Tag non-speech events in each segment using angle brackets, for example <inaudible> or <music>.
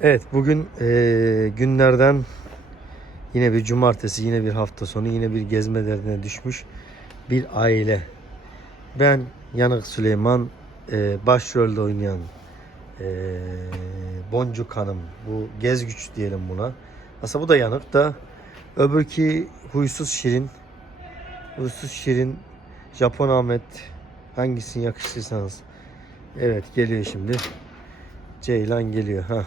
Evet bugün eee, günlerden yine bir cumartesi yine bir hafta sonu yine bir gezme derdine düşmüş bir aile. Ben Yanık Süleyman eee, başrolde oynayan eee, Boncuk Hanım bu gez güç diyelim buna. Aslında bu da yanık da öbürki huysuz Şirin huysuz Şirin Japon Ahmet hangisini yakıştıysanız. Evet geliyor şimdi. Ceylan geliyor ha.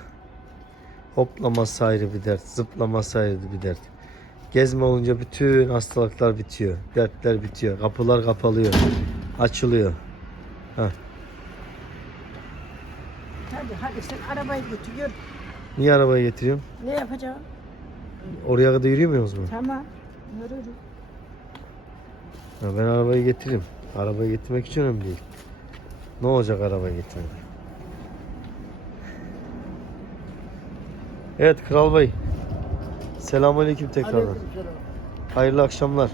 Hoplaması ayrı bir dert, zıplaması ayrı bir dert. Gezme olunca bütün hastalıklar bitiyor, dertler bitiyor, kapılar kapalıyor, açılıyor. Hadi hadi sen arabayı götürüyor. Niye arabayı getiriyorum? Ne yapacağım? Oraya kadar yürüyemiyoruz mu? Tamam. Yürürüm. Ya ben arabayı getiririm. Arabayı getirmek için önemli değil. Ne olacak arabayı getirmek? Evet Kral Bey. Selamünaleyküm tekrardan. Hayırlı akşamlar.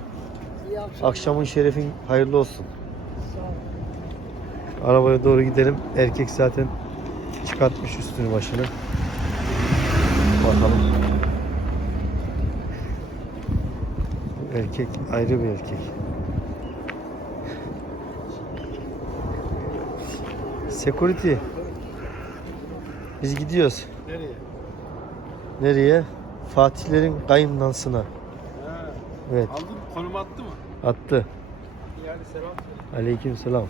İyi akşamlar. Akşamın şerefin hayırlı olsun. Sağ. Arabaya doğru gidelim. Erkek zaten çıkartmış üstünü başını. Bakalım. Erkek ayrı bir erkek. Security. Biz gidiyoruz. Nereye? Nereye? Fatihlerin kayınlansına. Ha, Evet, aldın mı? Konum attı mı? attı. Yani selam söyle. Aleyküm selam.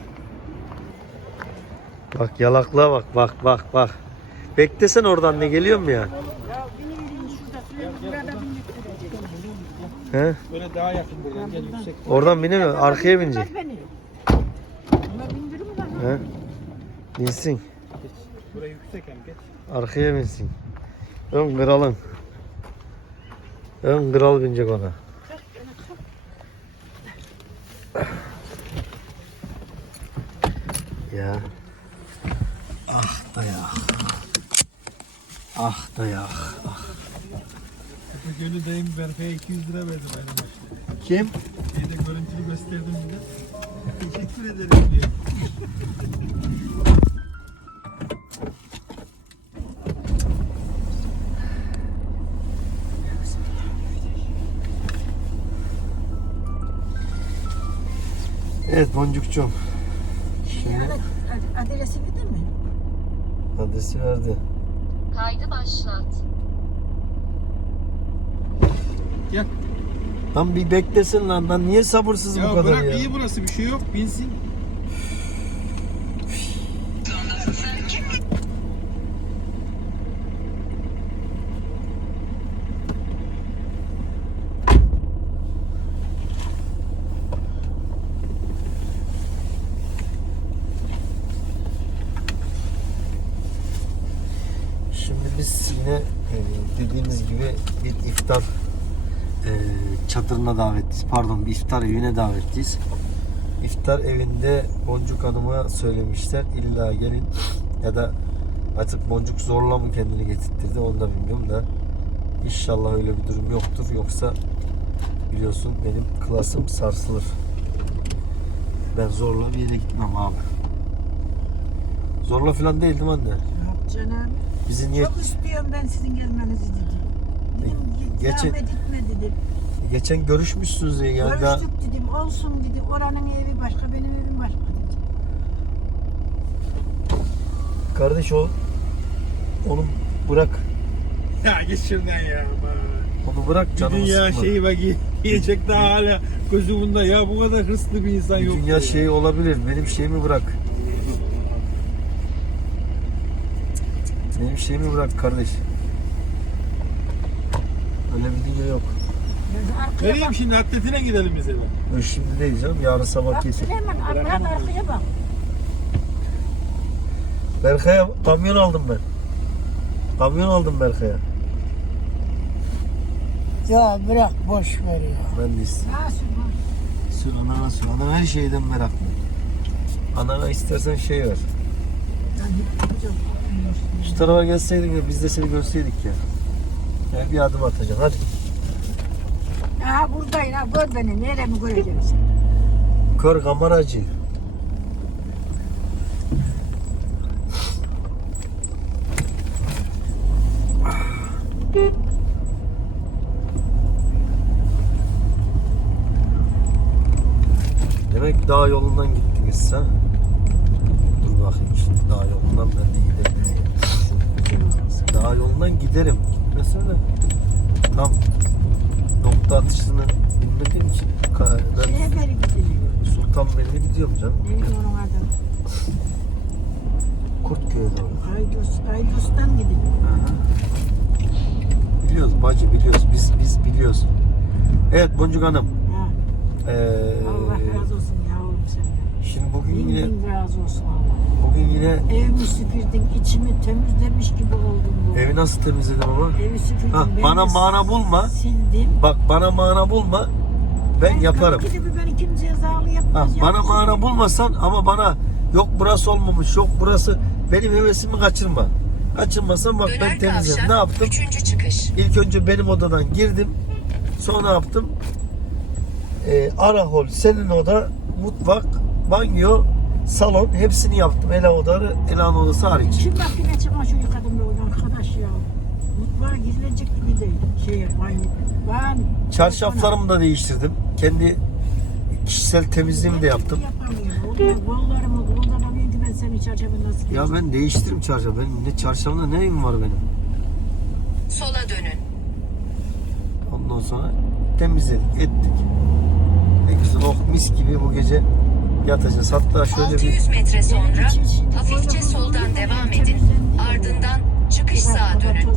Bak yalaklığa bak bak bak bak. Beklesen oradan ne geliyor mu ya? He? Böyle daha yakın buradan gel yüksek. Oradan binemiyor. Arkaya binecek. He? Binsin. Geç. Buraya yüksek hem geç. Arkaya binsin. Ön kralın. Ön kral binecek ona. Ya. Ah da ya. Ah da ya. Gönül dayım Berkay'a 200 lira verdim aynı maçta. Kim? Bir de görüntülü gösterdim bir de. Teşekkür ederim diyor. Evet Boncukcuğum. Şimdi ad- adresi bildin mi? adresi verdi. Kaydı başlat. Gel. Lan bir beklesin lan. Ben niye sabırsız bu Ya kadar bırak ya? iyi burası bir şey yok. Binsin. Şimdi biz yine e, dediğiniz gibi bir iftar e, çadırına davetliyiz. Pardon bir iftar evine davetliyiz. İftar evinde Boncuk Hanım'a söylemişler. İlla gelin ya da artık Boncuk zorla mı kendini getirtirdi onu da bilmiyorum da İnşallah öyle bir durum yoktur. Yoksa biliyorsun benim klasım sarsılır. Ben zorla bir yere gitmem abi. Zorla falan değildim anne. Yok canım. Bizi niye Çok istiyorum ben sizin gelmenizi dedi. Geçen- etme dedim. geçen görüşmüşsünüz ya yani daha- Görüştük dedim olsun dedi. Oranın evi başka benim evim başka dedi. Kardeş o onu bırak. Ya git şuradan ya. Onu bırak Bir canımı dünya sıkma. şeyi bak yiy- yiyecek daha hala gözü bunda. Ya bu kadar hırslı bir insan Bir yok. dünya şeyi olabilir. Benim şeyimi bırak. Benim şeyimi bırak kardeş. Öyle bir dünya yok. Vereyim şimdi atletine gidelim mesela. Öyle şimdi değil canım. Yarın sabah Bak getir. Süleyman arkaya arkaya bak. Berkay'a kamyon aldım ben. Kamyon aldım Berkay'a. Ya bırak boş ver ya. Ben de istedim. Ha Süleyman. Sür anana sür. Anam her şeyden meraklı. Anana istersen şey ver. Şu tarafa gelseydin ya biz de seni görseydik ya. Bir adım atacaksın hadi. Ha buradayım ha gör beni. Nereye mi göreceksin? Kör kameracı. Demek dağ yolundan gittiniz ha? Dur bakayım şimdi dağ yolundan ben de gidebilirim. Dağ yolundan giderim. Gitmesene de tam nokta atışını bilmediğim için ben Şeye beri gidiyor. Sultanbeyli'ye gidiyorum canım. Neydi onun adı? Kurtköy'e doğru. Aydos, Aydos'tan gidiyor. Aha. Biliyoruz bacı biliyoruz. Biz biz biliyoruz. Evet Boncuk Hanım. Ha. Ee, Allah razı olsun yavrum senden. Şimdi bugün Bin yine bin razı olsun Allah. bugün yine Evimi süpürdün, içimi temizlemiş gibi oldum bu. evi nasıl temizledim ama? Evi süpürdüm. Ha, ben bana de mana bulma. Sildim. Bak bana mana bulma. Ben yaparım. Tabii ki de ben kim cezalı Ha, yapmaz. bana yapmaz. mana bulmasan ama bana yok burası olmamış yok burası benim hevesimi kaçırma. Kaçırmasan bak ben temizledim. Ne yaptım? Üçüncü çıkış. İlk önce benim odadan girdim. Sonra ne yaptım? Ee, ara hol, senin oda, mutfak, banyo, salon hepsini yaptım. Ela odaları, Ela'nın odası hariç. Kim makine çamaşır yıkadım ben arkadaş ya. Mutfağa girilecek gibi değil. Şey banyo. Ben Çarşaflarımı da değiştirdim. Kendi kişisel temizliğimi de yaptım. Yapamıyorum. Oğlum, Kollarımı kullanamıyorum ki ben senin çarşafını nasıl Ya ben değiştirdim çarşaf. Benim ne çarşafımda neyim var benim? Sola dönün. Ondan sonra temizledik, ettik. Ne güzel oh mis gibi bu gece yatacağız. Hatta şöyle bir 600 metre sonra hafifçe soldan devam edin. Ardından çıkış sağa dönün.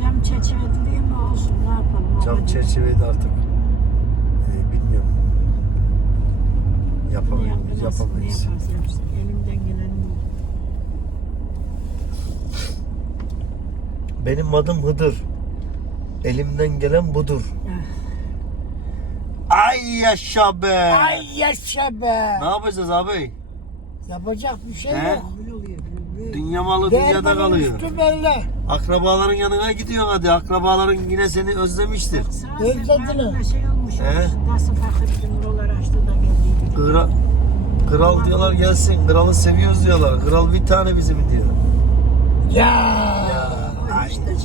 Cam çerçevelediği mi olsun ne yapalım. cam de artık e, bilmiyorum. Yapamayız, yapamayız. Elimden gelen bu. Benim adım Hıdır. Elimden gelen budur. Ay yaşa be. Ay yaşa be. Ne yapacağız abi? Yapacak bir şey He? yok. Böyle oluyor. böyle. Dünya malı dünyada kalıyor. Üstü belli. Akrabaların yanına gidiyorsun hadi. Akrabaların yine seni özlemiştir. Özlediler. şey olmuş. He? Nasıl fakirdim buralar açtı da geldiydi. Kral, kral diyorlar gelsin. Kralı seviyoruz diyorlar. Kral bir tane bizim diyor. Ya, Ay çıkacak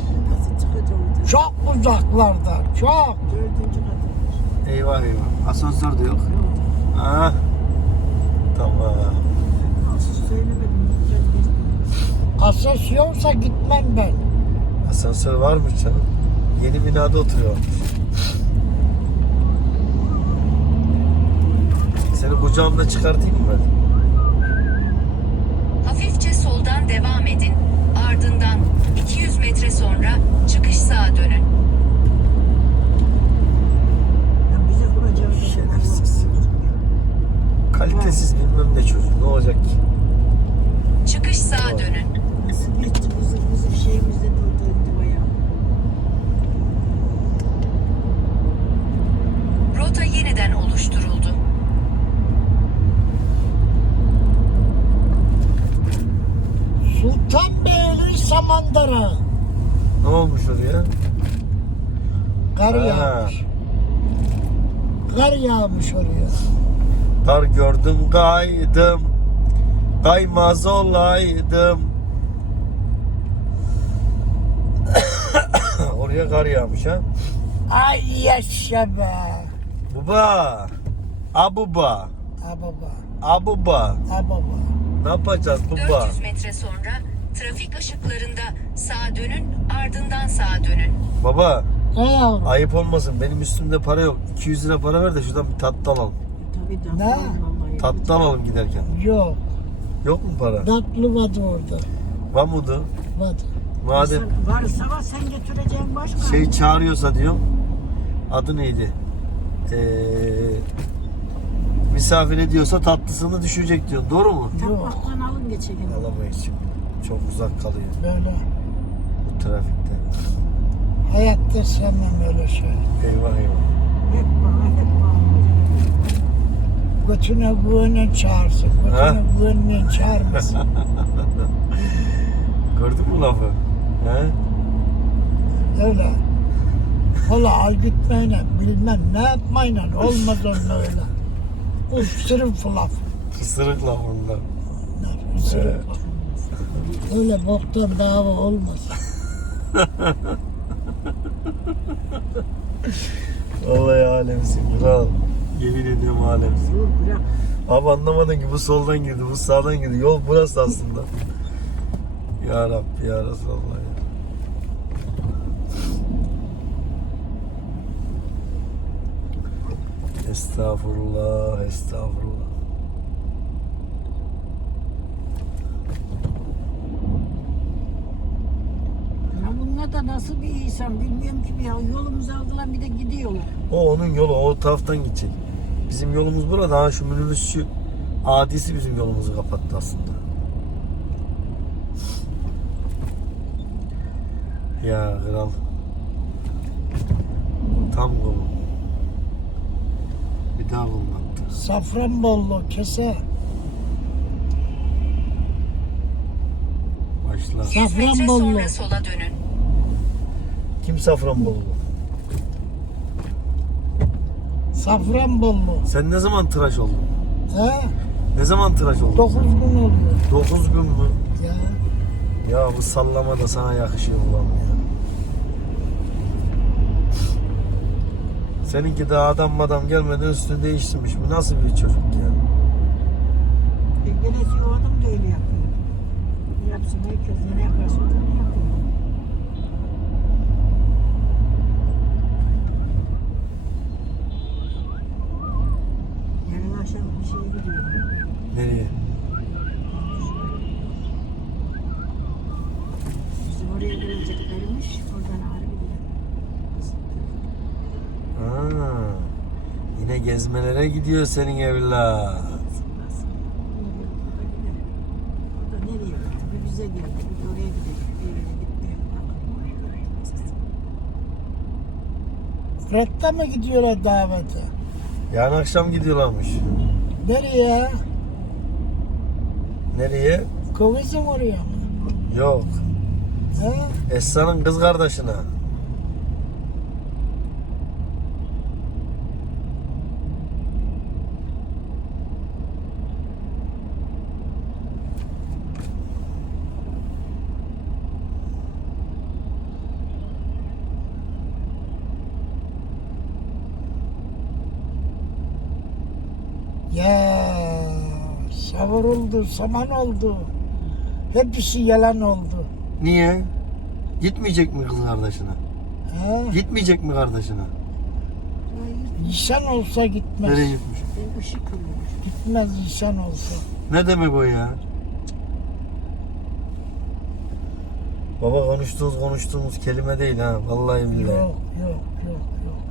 orada? çok uzaklarda, çok. Dördüncü. Eyvah eyvah. Asansör de yok. Ha. Tamam. Asosyonsa gitmem ben. Asansör varmış canım. Yeni binada oturuyor. Seni kucağımda çıkartayım mı ben? Hafifçe soldan devam edin. Ardından 200 metre sonra çıkış sağa dönün. Ya bize kuracağı bir şey Şerefsiz. Allah korusun. Kalitesiz bilmem ne çocuk. Ne olacak ki? Çıkış sağa dönün. Nasıl geçti vızır vızır şeyimizde durdu bayağı. Rota yeniden oluşturuldu. Sultanbeyli Samandara. Ne olmuş oraya? Kar Ha. yağmış. Kar yağmış oraya. Kar gördüm kaydım. Kaymaz olaydım. <coughs> oraya kar yağmış ha. Ay yaşa be. Baba. Abuba. Abuba. ha baba. Ne yapacağız baba? 400 metre sonra trafik ışıklarında sağa dönün. Ardından sağa dönün. Baba Ne yavrum? ayıp olmasın benim üstümde para yok. 200 lira para ver de şuradan bir tatlı alalım. Tabii da. Ne? vallahi. Tatlı alalım giderken. Yok. Yok mu para? Tatlı vardı orada. Var mıydı? Vardı. Madem Varsa var sen götüreceğin başka. şey çağırıyorsa diyorum. Adı neydi? Ee, misafir ediyorsa tatlısını düşecek diyor. Doğru mu? Tabaktan alın geçelim. Alamayız şimdi. Çok uzak kalıyor Böyle. bu trafikte. Hayatta sevmem öyle şey. Eyvah eyvah. Hep bana hep bana. Götüne güvenen çağırsın. Götüne güvenmeyen çağırmasın. <laughs> Gördün mü lafı? He? öyle. Valla al gitmeyle bilmem ne yapmayla olmaz onunla öyle. Sırf laf. Isırık laf onlar. Sırf laf. Öyle boktan dava olmaz. <laughs> Vallahi alemsin kral. Yemin ediyorum alemsin. Abi anlamadın ki bu soldan girdi, bu sağdan girdi. Yol burası aslında. Ya Rabbi ya Resulallah ya. Estağfurullah, estağfurullah. Ya bunlar da nasıl bir insan bilmiyorum ki ya yolumuzu aldılar bir de gidiyorlar. O onun yolu, o taraftan gidecek. Bizim yolumuz burada. Ha şu minibüsçü adisi bizim yolumuzu kapattı aslında. Ya kral. Tam kolum. Bir daha attı. Safranbolu kese. Başla. 100 metre Safranbolu. sonra sola dönün. Kim Safranbolu? Safranbolu. Sen ne zaman tıraş oldun? He? Ne zaman tıraş oldun? Dokuz gün oluyor. 9 gün mü? Ya. Ya bu sallama da sana yakışıyor ulan ya. Seninki daha adam madam gelmeden üstünü değiştirmiş. Bu nasıl bir çocuk ya? E, Genesi o adam da öyle yapıyor. Yapsın herkes ne yaparsa o da yapıyor. Yarın akşam bir şeye gidiyorum. Nereye? Bizim oraya geleceklermiş. Oradan ağrı gidiyor. Ha, yine gezmelere gidiyor senin evlat. Nasıl? O da nereye gitti? Bir bize geldi. Bir de oraya gidelim. Bir yere gitmeye Fred'de mi gidiyorlar davete? Yarın akşam gidiyorlarmış. Nereye? Nereye? Kıvızım oraya mı? Yok. He? Esra'nın kız kardeşine. Ya savuruldu, saman oldu. Hepsi yalan oldu. Niye? Gitmeyecek mi kız kardeşine? He? Gitmeyecek mi kardeşine? İnsan olsa gitmez. Nereye gitmiş? Gitmez insan olsa. Ne demek o ya? Baba konuştuğumuz konuştuğumuz kelime değil ha. Vallahi billahi. Yok, yok, yok, yok.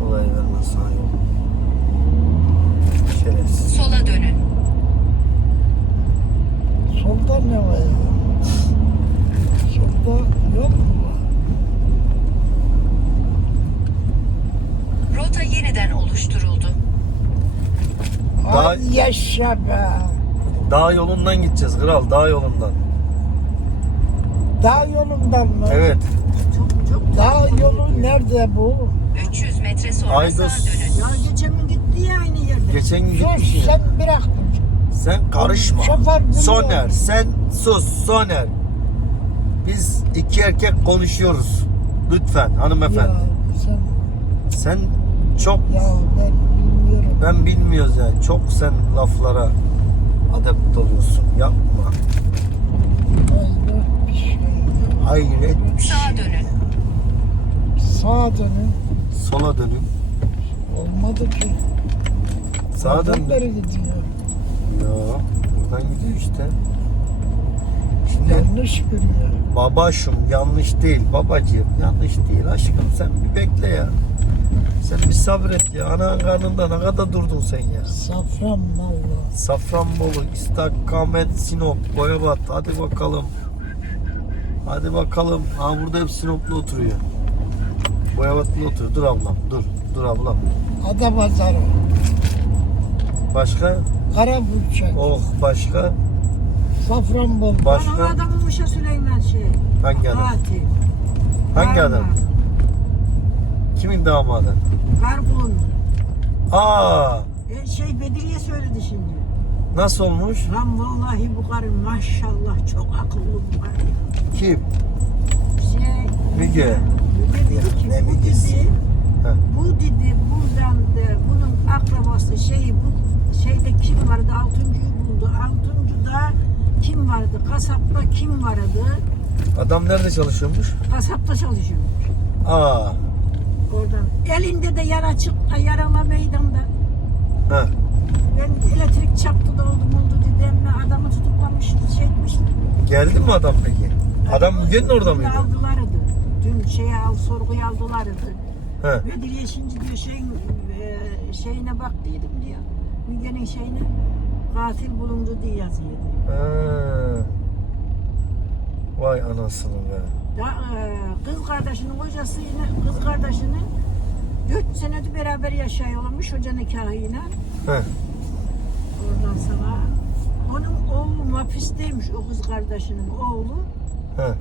Vallahi vermez sana yok. Şerefsiz. Sola dönün. Solda ne var ya? Solda yok mu? Rota yeniden oluşturuldu. Daha- Ay yaşa be. Dağ yolundan gideceğiz kral. Dağ yolundan. Dağ yolundan mı? Evet. Çok çok Dağ yolu nerede bu? 300 metre sonra Aydos. sağa dönün. Ya geçen gün gitti ya aynı yerde. Geçen gün Sus gitmiş ya. sen bırak. Sen karışma. Şoför. Soner sen sus Soner. Biz iki erkek konuşuyoruz. Lütfen hanımefendi. Ya sen, Sen çok ya ben bilmiyorum. ben bilmiyoruz yani. Çok sen laflara adept oluyorsun. Yapma. Hayret bir şey. Hayret. Sağa dönün. Sağa dönün. Sola dönün. Olmadı ki. Sağa dön. beri gidiyor. Ya buradan gidiyor işte. Şimdi Yanlış görüyor. babaşım yanlış değil babacığım yanlış değil aşkım sen bir bekle ya. Sen bir sabret ya. Ana karnında ne kadar durdun sen ya. Safran valla. Safranbolu, İstakamet, Sinop, Boyabat. Hadi bakalım. Hadi bakalım. Ha burada hep Sinoplu oturuyor. Boyabatlı oturuyor. Dur ablam. Dur. Dur ablam. Adapazarı. Başka? Karabükçek. Oh başka? Safranbolu. Bana o Başka? adammış ya Süleyman şey. Hangi adam? Fatih. Hangi adam? Kimin damadı? Gargul'un. Aa, E, şey Bedriye söyledi şimdi. nasıl olmuş? Lan vallahi bu karı maşallah çok akıllı bu karı. Kim? Şey, Müge. Müge dedi ki Ne bu Müge'si? dedi, Ha. bu dedi buradan da bunun akrabası şeyi bu şeyde kim vardı altıncıyı buldu. Altıncıda kim vardı? Kasapta kim vardı? Adam nerede çalışıyormuş? Kasapta çalışıyor. Aa, Oradan. Elinde de yara çıktı, yaralı meydanda. ha. Ben elektrik çarptı da oldu oldu dedim. Adamı tutuklamış, şey etmişler. Geldi mi adam peki? Adam Müge'nin orada mıydı? Aldılardı. Dün şeye al, sorguya aldılardı. Ha. Bedriye şimdi diyor şeyin e, şeyine baktıydım diyor. Müge'nin şeyine. Katil bulundu diye yazıyordu. Ha. Vay anasını be. Ya, e, kız kardeşinin kocası yine kız kardeşini 4 senedir beraber yaşıyorlarmış hoca nikahıyla. Ha. Oradan sonra onun oğlu hapisteymiş o kız kardeşinin oğlu. Ha.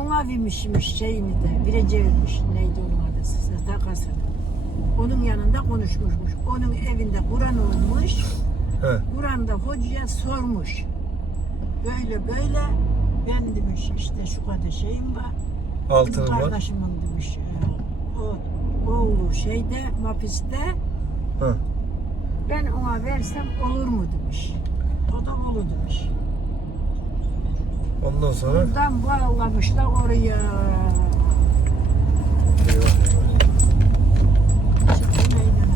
Ona vermişmiş şeyini de, birece vermiş. Neydi onun adı size, takasını. Onun yanında konuşmuşmuş. Onun evinde Kur'an olmuş. Ha. Kur'an'da hocaya sormuş. Böyle böyle ben demiş işte şu kadar şeyim var. Kız Altının var. kardeşimin demiş. e, O oğlu şeyde, mapiste. Ha. Ben ona versem olur mu demiş. O da olur demiş. Ondan sonra Buradan bağlamışlar oraya. Eyvah, eyvah. Çıktı meydana.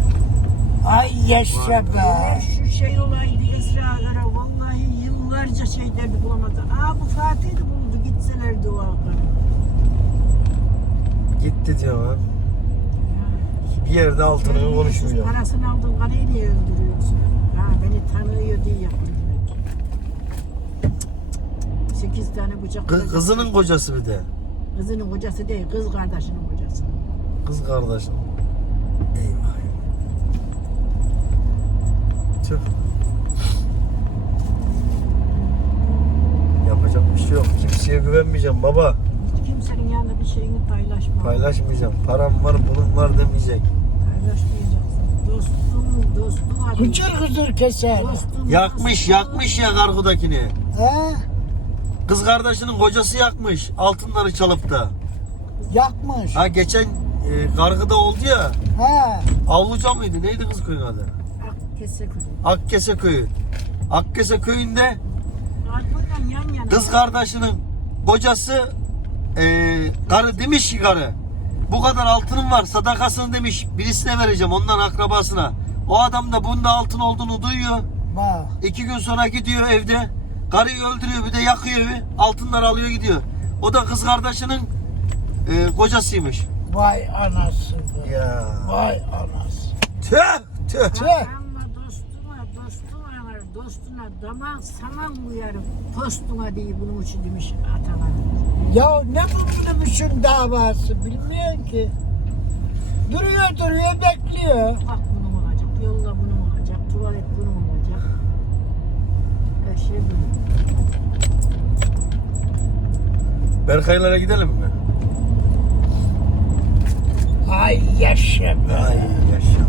Ay yaşa be. şu şey olaydı Esra göre vallahi yıllarca şey derdi bulamadı. Aa bu Fatih de buldu gitselerdi o gitti diyor ha. Bir yerde altını konuşmuyor. Parasını aldın karıyı niye öldürüyorsun? Ha beni tanıyor diye demek. Sekiz tane bıçak. Kı- kızının kocası bir de. Kızının kocası değil, kız kardeşinin kocası. Kız kardeşim. Eyvah. Tüh. Yapacak bir şey yok. Kimseye güvenmeyeceğim baba. Hiç kimsenin yanında bir şeyini paylaşma. Paylaşmayacağım. Param var, bunun var demeyecek. Paylaşmayacaksın. Dostum, dostum abi. Hıcır hıcır keser. Dostum, Yakmış, dostum. yakmış ya kargudakini. He? Kız kardeşinin kocası yakmış. Altınları çalıp da. Yakmış. Ha geçen e, kargıda oldu ya. He. Avluca mıydı? Neydi kız köyün adı? Ak kese kulu. Akkese köyü. Akkese köyünde yan yana. kız kardeşinin kocası e, karı demiş ki karı bu kadar altınım var sadakasını demiş birisine vereceğim ondan akrabasına. O adam da bunda altın olduğunu duyuyor. Bak. İki gün sonra gidiyor evde. Karıyı öldürüyor bir de yakıyor evi. Altınları alıyor gidiyor. O da kız kardeşinin e, kocasıymış. Vay anası be. Ya. Vay anası. Tüh tüh. Tüh. Dostuna daman saman uyarım. Postuna değil bunun için demiş atalar. Ya ne bu minibüsün davası bilmiyorum ki. Duruyor duruyor bekliyor. Bak bunun olacak, yolla bunun olacak, tuvalet bunun olacak. Her şey bunun. Berkaylara gidelim mi? Ay yaşa be. Ay yaşa.